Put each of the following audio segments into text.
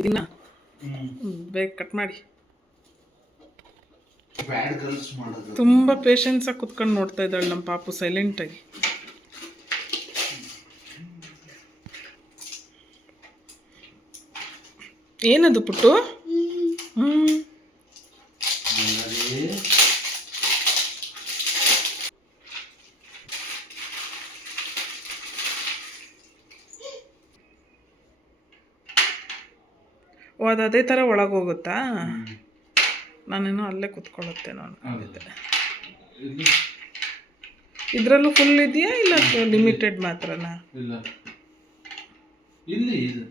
ಇದನ್ನ ಬೇಗ ಕಟ್ ಮಾಡಿ. ತುಂಬ ಪೇಷನ್ಸಾಗಿ ಕುತ್ಕೊಂಡು ನೋಡ್ತಾ ಇದ್ದಾಳೆ ನಮ್ಮ ಪಾಪು ಸೈಲೆಂಟಾಗಿ. ಏನದು ಪುಟ್ಟು? ಓ ಅದು ಅದೇ ಥರ ಒಳಗೆ ಹೋಗುತ್ತಾ? ನಾನೇನೋ ಅಲ್ಲೇ ಕುತ್ಕೊಳ್ಳುತ್ತೇನೋ ಅನ್ಕೊಂಡಿದ್ದೆ. ಇದರಲ್ಲೂ ಫುಲ್ ಇದೆಯಾ ಇಲ್ಲ ಲಿಮಿಟೆಡ್ ಮಾತ್ರನಾ? ಇಲ್ಲ, ಇಲ್ಲಿ ಇದು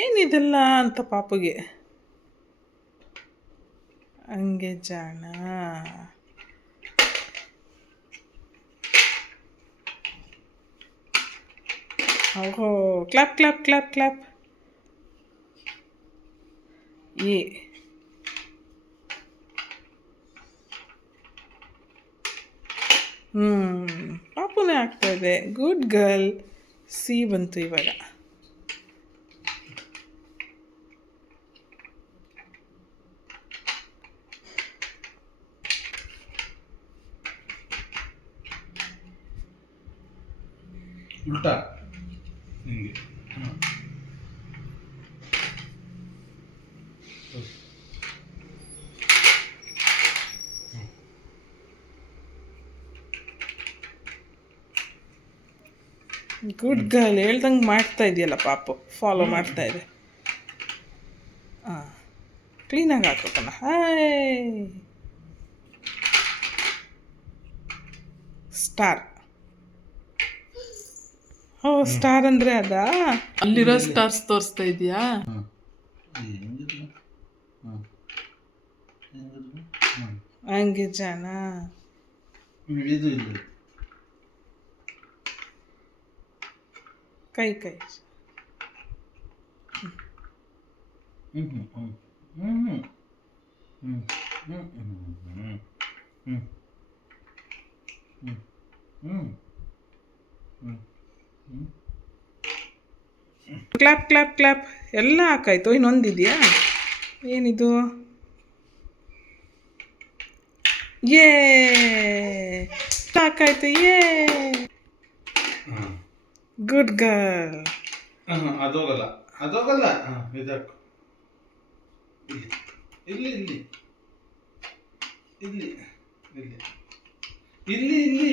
ಏನಿದೆಲ್ಲ ಅಂತ ಪಾಪುಗೆ. ಹಂಗೆ ಜಾಣ. ಓಹೋ, ಕ್ಲಾಪ್ ಕ್ಲಾಪ್ ಕ್ಲಾಪ್ ಕ್ಲಾಪ್. ಏ ಪಾಪುನೇ ಆಗ್ತಾ ಇದೆ. Good girl. ಸಿ ಬಂತು ಇವಾಗ. ಉಲ್ಟಾ ಹಿಂಗೆ. Good girl. ಹೇಳ್ದಂಗೆ ಮಾಡ್ತಾ ಇದೆಯಲ್ಲ ಪಾಪು. ಫಾಲೋ ಮಾಡ್ತಾ ಇದೆ. ಹಾಂ, ಕ್ಲೀನಾಗಿ ಹಾಕೋಣ. Hi star. ಓ, ಸ್ಟಾರ್ ಅಂದರೆ ಅದಾ? ಅಲ್ಲಿರೋ ಸ್ಟಾರ್ಸ್ ತೋರಿಸ್ತಾ ಇದೆಯಾ? ಹಂಗೆ ಜಾಣ. ಇದು ಇಲ್ಲ, ಕೈ ಕೈ. ಕ್ಲಾಪ್ ಕ್ಲಾಪ್ ಕ್ಲಾಪ್ ಎಲ್ಲ ಹಾಕಾಯ್ತು. ಇನ್ನೊಂದಿದೆಯಾ? ಏನಿದು? ಏ ಹಾಕಾಯ್ತು. ಏ ಗುಡ್ ಗರ್ಲ್. ಅದೋಗಲ್ಲ, ಅದೋಗಲ್ಲ. ಇದಕ್ಕೆ ಇಲ್ಲಿ ಇಲ್ಲಿ ಇಲ್ಲಿ ಇಲ್ಲಿ ಇಲ್ಲಿ ಇಲ್ಲಿ